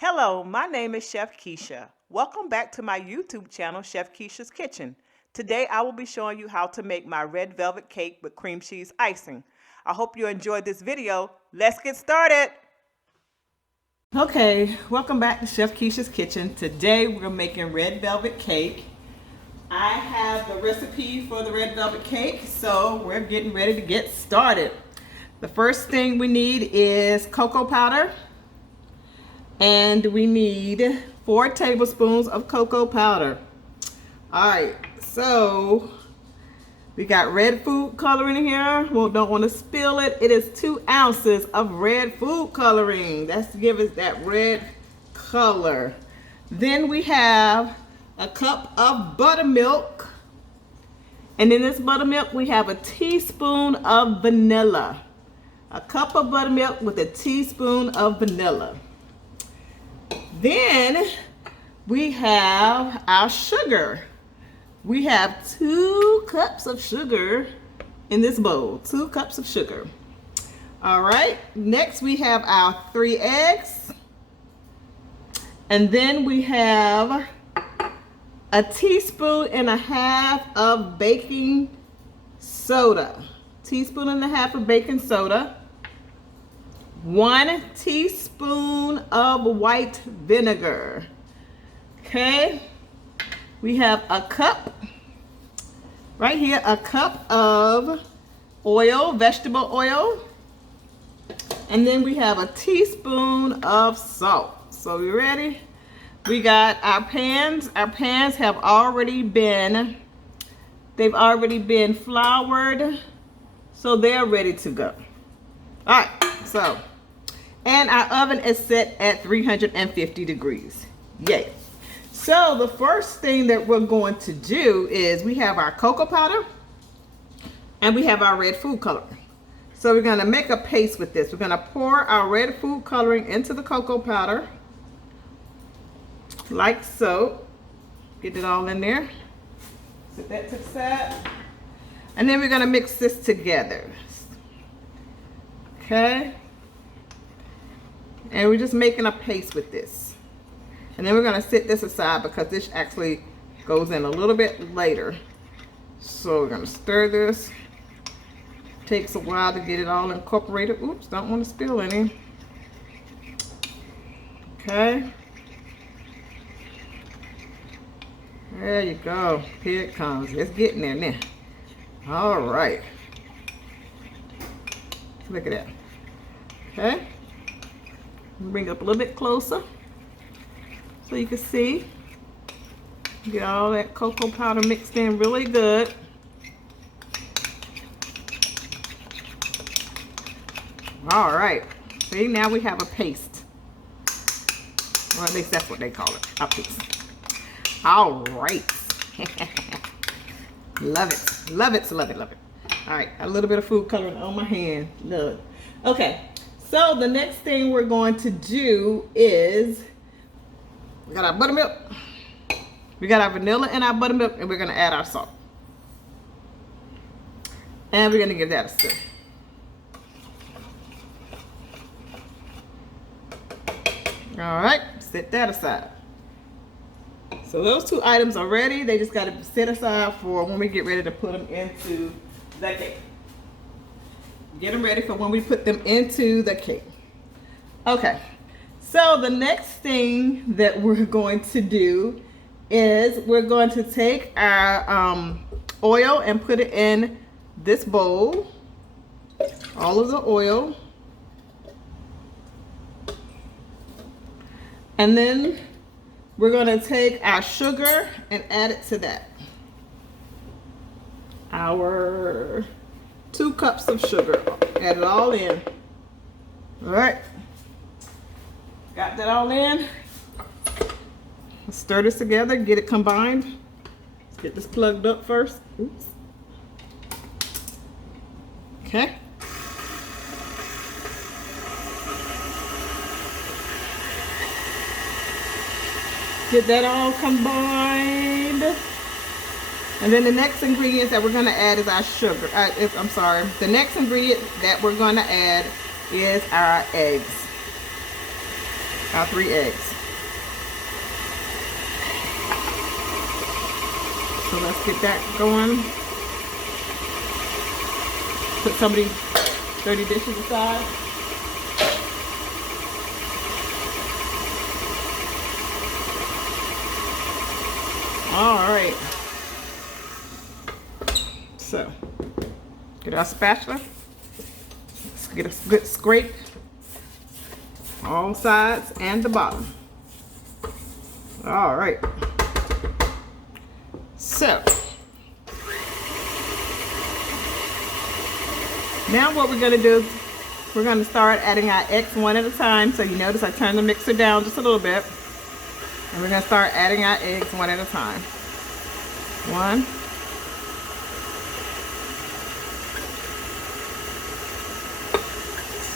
Hello, my name is Chef Kecia. Welcome back to my YouTube channel, Chef Kecia's Kitchen. Today I will be showing you how to make my red velvet cake with cream cheese icing. I hope you enjoyed this video. Let's get started. Okay, welcome back to Chef Kecia's Kitchen. Today we're making red velvet cake. I have the recipe for the red velvet cake, so we're getting ready to get started. The first thing we need is cocoa powder. And we need 4 tablespoons of cocoa powder. All right, so we got red food coloring in here. We don't want to spill it. It is 2 ounces of red food coloring. That's to give us that red color. Then we have a cup of buttermilk. And in this buttermilk, we have a teaspoon of vanilla. A cup of buttermilk with a teaspoon of vanilla. Then we have our sugar. We have 2 cups of sugar in this bowl, 2 cups of sugar. All right, next we have our 3 eggs. And then we have a teaspoon and a half of baking soda. Teaspoon and a half of baking soda. 1 teaspoon of white vinegar. Okay, we have a cup right here, a cup of oil, vegetable oil, and then we have a teaspoon of salt. So we ready? We got our pans. Our pans have already been, they've already been floured, so they're ready to go. All right, so, and our oven is set at 350 degrees. Yay. So the first thing that we're going to do is we have our cocoa powder and we have our red food coloring. So we're going to make a paste with this. We're going to pour our red food coloring into the cocoa powder like so. Get it all in there. Set that to the side. And then we're going to mix this together. Okay, and we're just making a paste with this, and then we're going to set this aside because this actually goes in a little bit later. So we're going to stir this. Takes a while to get it all incorporated. Oops, don't want to spill any. Okay, there you go. Here it comes. It's getting there now. All right, look at that. Okay, bring it up a little bit closer so you can see. Get all that cocoa powder mixed in really good. All right, see, now we have a paste. Or at least that's what they call it, a paste. All right. Love it, love it, love it, love it. All right, a little bit of food coloring on my hand. Love. Okay. So the next thing we're going to do is, we got our buttermilk, we got our vanilla and our buttermilk, and we're going to add our salt. And we're going to give that a stir. All right, set that aside. So those 2 items are ready. They just got to set aside for when we get ready to put them into the cake. Get them ready for when we put them into the cake. Okay, so the next thing that we're going to do is we're going to take our oil and put it in this bowl. All of the oil. And then we're going to take our sugar and add it to that. Our 2 cups of sugar. Add it all in. All right. Got that all in. Let's stir this together. Get it combined. Let's get this plugged up first. Oops. Okay. Get that all combined. And then the next ingredients that we're going to add is our sugar. The next ingredient that we're going to add is our eggs. our 3 eggs. So let's get that going. Put some of these dirty dishes aside. All right. So, get our spatula. Let's get a good scrape. All sides and the bottom. All right. So, now what we're going to do is we're going to start adding our eggs one at a time. So you notice I turned the mixer down just a little bit. And we're going to start adding our eggs one at a time. 1,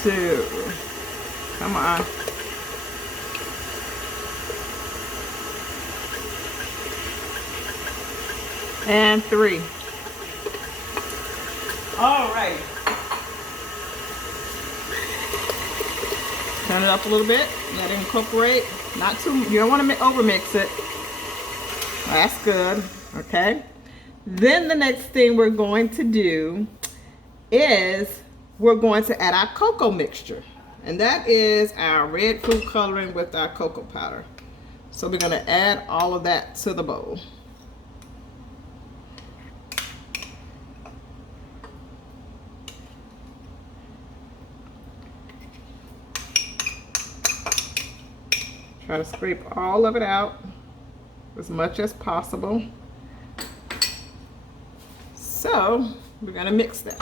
2, come on. And 3. All right. Turn it up a little bit. Let it incorporate. Not too. You don't want to overmix it. That's good. Okay. Then the next thing we're going to do is we're going to add our cocoa mixture, and that is our red food coloring with our cocoa powder. So we're going to add all of that to the bowl. Try to scrape all of it out as much as possible. So we're going to mix that.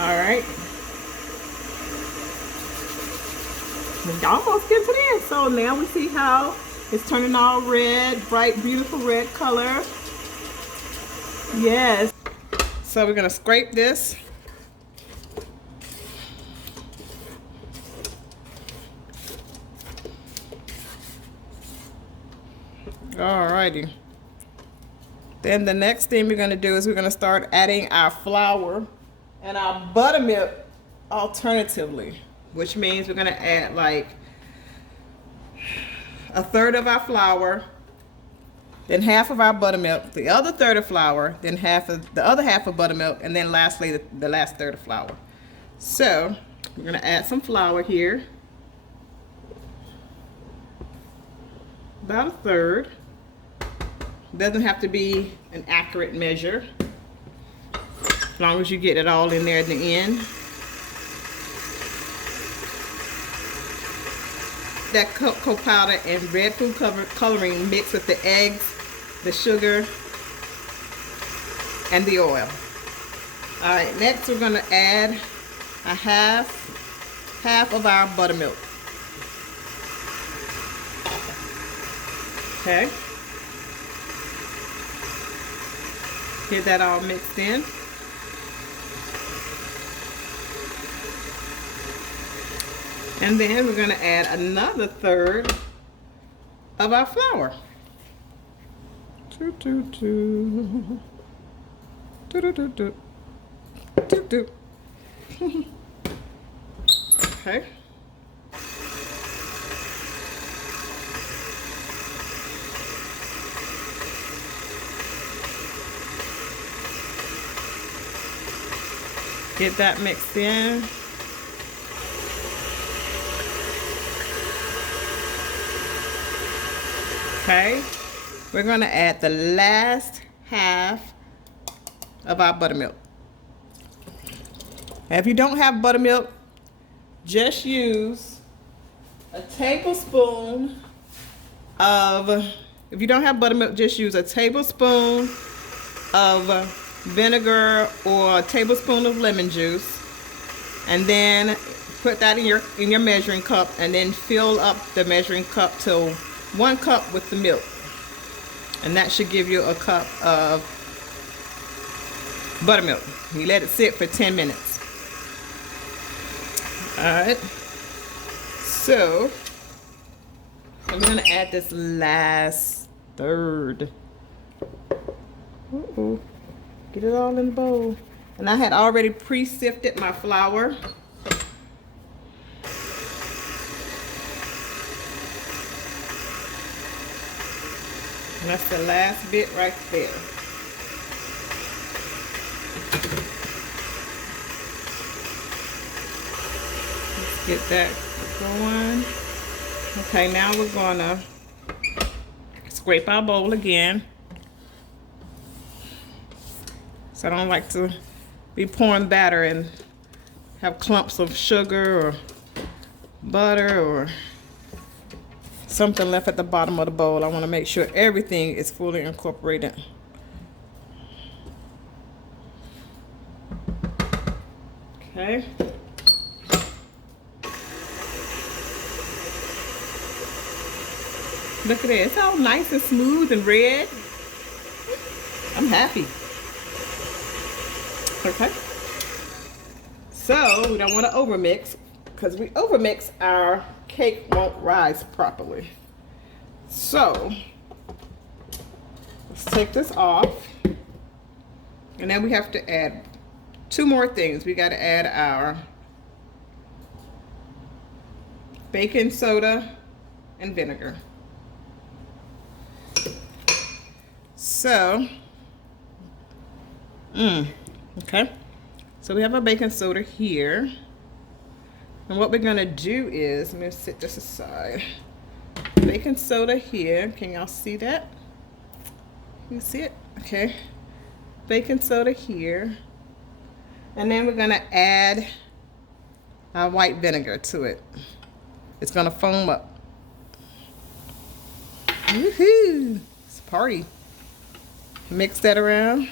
All right. We're almost getting to the end. So now we see how it's turning all red, bright, beautiful red color. Yes. So we're going to scrape this. Alrighty. Then the next thing we're going to do is we're going to start adding our flour and our buttermilk alternatively, which means we're going to add like 1/3 of our flour, then half of our buttermilk, the other 1/3 of flour, then the other half of buttermilk, and then lastly the last 1/3 of flour. So we're going to add some flour here, about 1/3. Doesn't have to be an accurate measure, as long as you get it all in there at the end. That cocoa powder and red food coloring mixed with the eggs, the sugar, and the oil. All right, next we're going to add a half of our buttermilk. Okay. Get that all mixed in. And then we're going to add another 1/3 of our flour. Okay. Get that mixed in. Okay, we're going to add the last half of our buttermilk. Now, if you don't have buttermilk, just use a tablespoon of, if you don't have buttermilk, just use a tablespoon of vinegar or a tablespoon of lemon juice, and then put that in your measuring cup, and then fill up the measuring cup to 1 cup with the milk, and that should give you a cup of buttermilk. You let it sit for 10 minutes. All right, so I'm gonna add this last 1/3. Get it all in the bowl. And I had already pre-sifted my flour. And that's the last bit right there. Let's get that going. Okay, now we're gonna scrape our bowl again. So I don't like to be pouring batter and have clumps of sugar or butter or something left at the bottom of the bowl. I want to make sure everything is fully incorporated. Okay. Look at it. It's all nice and smooth and red. I'm happy. Okay. So we don't want to overmix, because we overmix, our cake won't rise properly. So let's take this off. And then we have to add 2 more things. We got to add our baking soda and vinegar. So, okay. So we have our baking soda here. And what we're gonna do is, let me set this aside. Baking soda here, can y'all see that? You see it? Okay. Baking soda here. And then we're gonna add our white vinegar to it. It's gonna foam up. Woohoo! It's a party. Mix that around.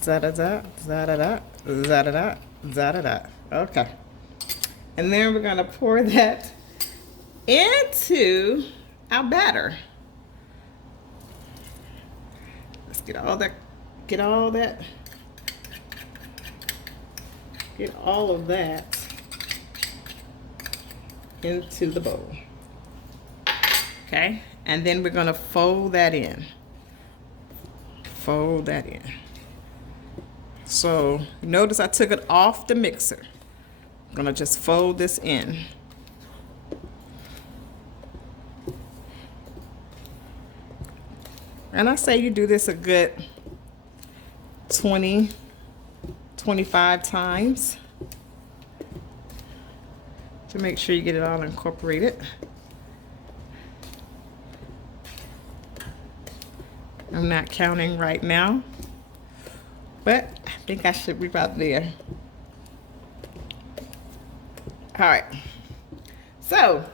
Za-da-da, za-da-da, za-da-da, za-da-da. Okay. And then we're gonna pour that into our batter. Let's get all that, get all of that into the bowl. Okay, and then we're gonna fold that in. Fold that in. So notice I took it off the mixer. I'm gonna just fold this in. And I say you do this a good 20, 25 times to make sure you get it all incorporated. I'm not counting right now, but I think I should be about there. All right. So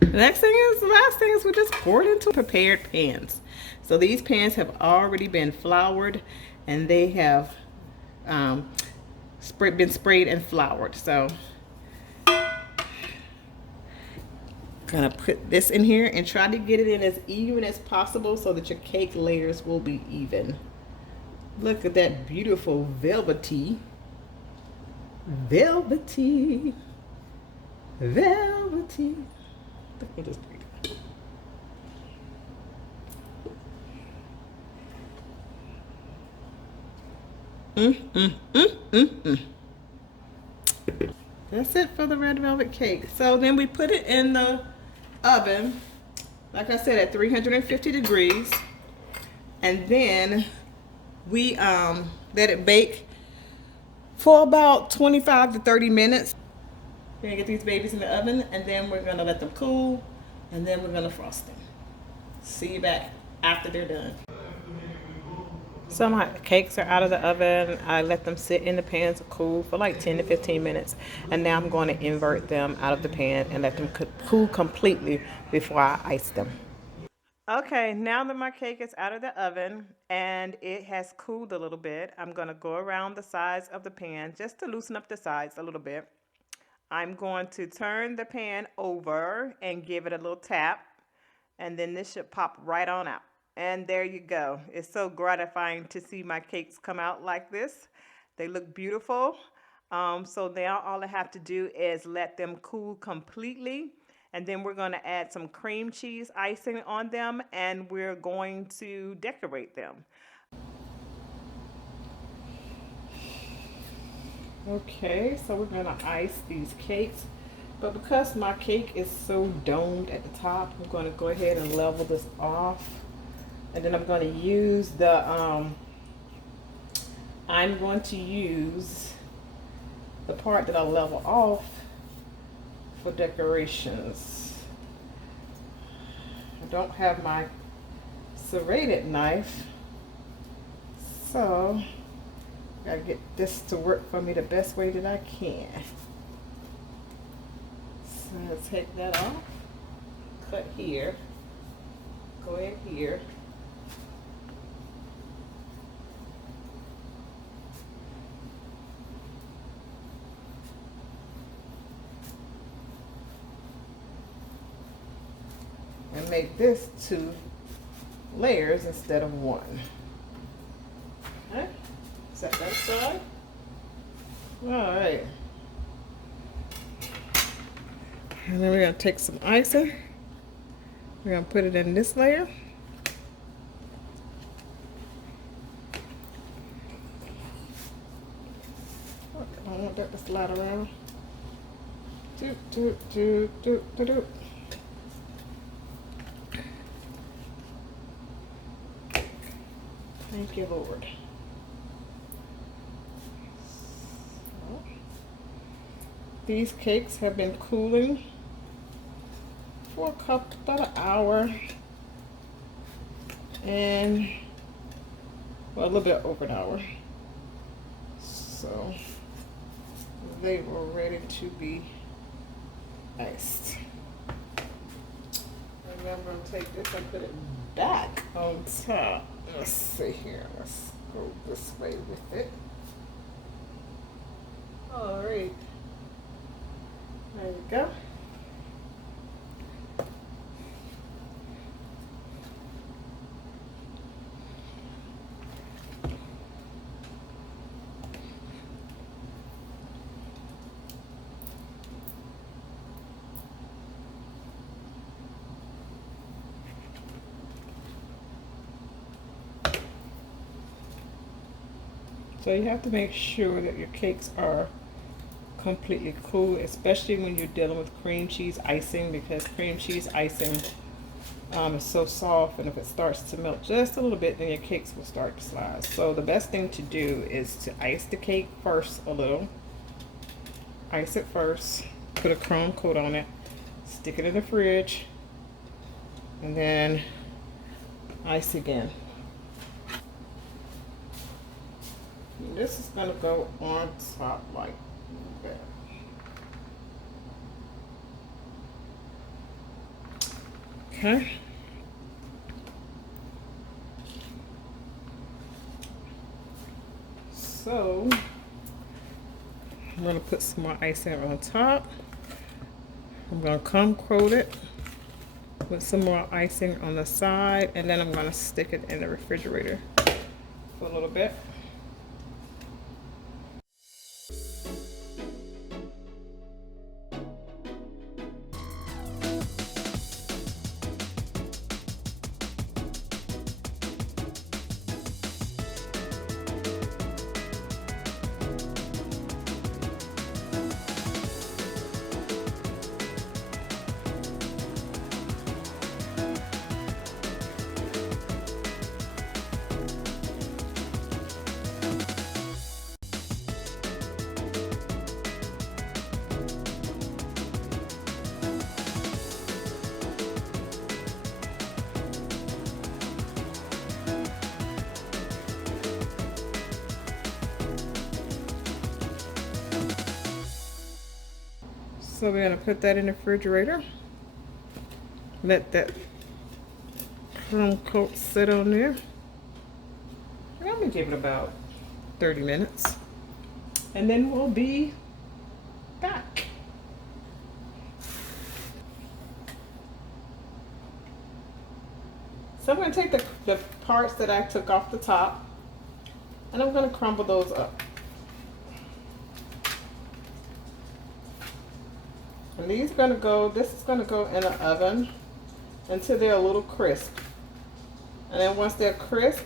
the last thing is we just pour it into prepared pans. So these pans have already been floured, and they have been sprayed and floured. So gonna put this in here and try to get it in as even as possible so that your cake layers will be even. Look at that beautiful velvety, velvety. Look at this pretty. That's it for the red velvet cake. So then we put it in the oven, like I said, at 350 degrees, and then we let it bake for about 25 to 30 minutes. We're gonna get these babies in the oven, and then we're gonna let them cool, and then we're gonna frost them. See you back after they're done. So my cakes are out of the oven. I let them sit in the pan to cool for like 10 to 15 minutes. And now I'm going to invert them out of the pan and let them cool completely before I ice them. Okay, now that my cake is out of the oven and it has cooled a little bit, I'm going to go around the sides of the pan just to loosen up the sides a little bit. I'm going to turn the pan over and give it a little tap, and then this should pop right on out. And there you go. It's so gratifying to see my cakes come out like this. They look beautiful. So now all I have to do is let them cool completely. And then we're going to add some cream cheese icing on them, and we're going to decorate them. Okay, so we're gonna ice these cakes. But because my cake is so domed at the top, I'm gonna go ahead and level this off. And then I'm gonna use I'm going to use the part that I level off for decorations. I don't have my serrated knife, so I gotta get this to work for me the best way that I can. So I'll take that off, cut here, go in here. And make this 2 layers instead of 1. Okay, set that aside. All right. And then we're gonna take some icing. We're gonna put it in this layer. I don't want that to slide around. Do. Thank you, Lord. So, these cakes have been cooling for about an hour, and well, a little bit over an hour. So they were ready to be iced. Remember, I'll take this and put it back on top. Let's see here. Let's go this way with it. All right. There we go. So you have to make sure that your cakes are completely cool, especially when you're dealing with cream cheese icing, because cream cheese icing is so soft, and if it starts to melt just a little bit, then your cakes will start to slide. So the best thing to do is to ice the cake first a little. Ice it first, put a chrome coat on it, stick it in the fridge, and then ice again. This is going to go on top like that. Okay. So I'm going to put some more icing on top. I'm going to come coat it with some more icing on the side, and then I'm going to stick it in the refrigerator for a little bit. So we're going to put that in the refrigerator. Let that crumb coat sit on there. I'm going to give it about 30 minutes. And then we'll be back. So I'm going to take the parts that I took off the top, and I'm going to crumble those up. And these are going to go, this is going to go in the oven until they're a little crisp. And then once they're crisp,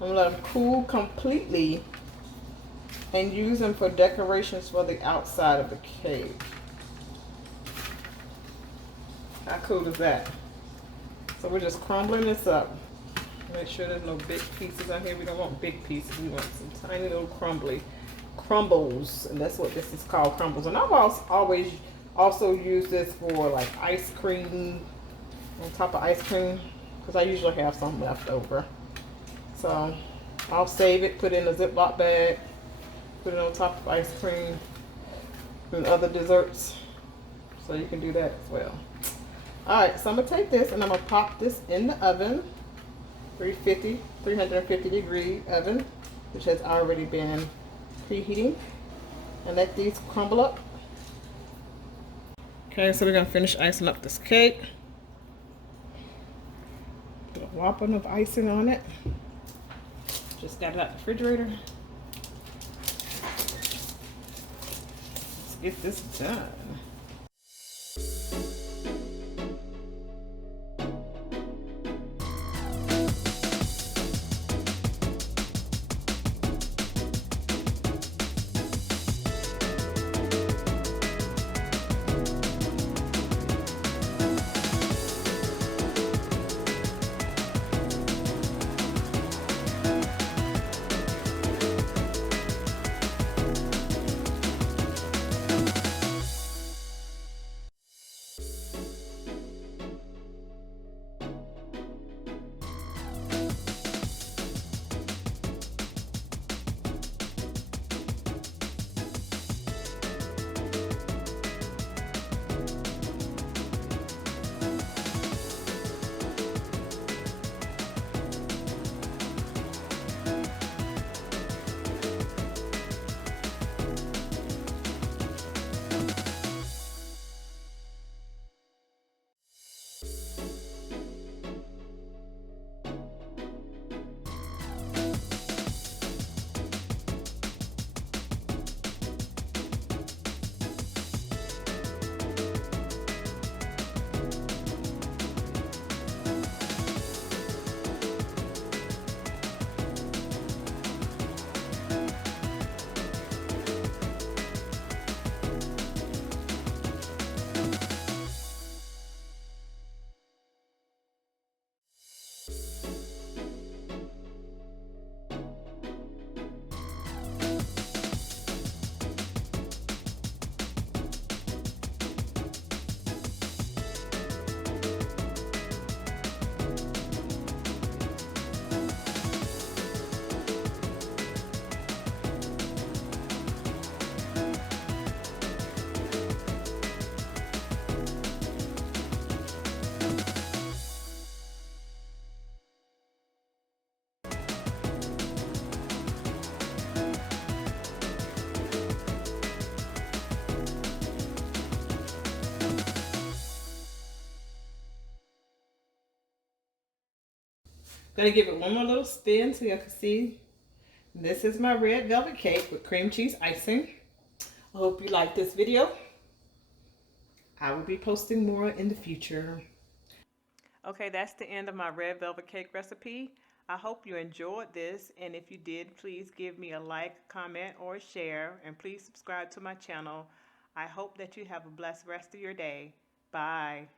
I'm going to let them cool completely. and use them for decorations for the outside of the cake. How cool is that? So we're just crumbling this up. Make sure there's no big pieces on here. We don't want big pieces. We want some tiny little crumbles. And that's what this is called, crumbles. And I've always also used this for like ice cream, on top of ice cream, because I usually have some left over. So I'll save it, put it in a Ziploc bag, put it on top of ice cream and other desserts. So you can do that as well. Alright, so I'm going to take this and I'm going to pop this in the oven. 350 degree oven, which has already been preheating. And let these crumble up. Okay, so we're going to finish icing up this cake. Put a whopping of icing on it. Just got it out the refrigerator. Let's get this done. Gonna give it one more little spin so you can see. This is my red velvet cake with cream cheese icing. I hope you like this video. I will be posting more in the future. Okay, that's the end of my red velvet cake recipe. I hope you enjoyed this, and if you did, please give me a like, comment, or share, and please subscribe to my channel. I hope that you have a blessed rest of your day. Bye.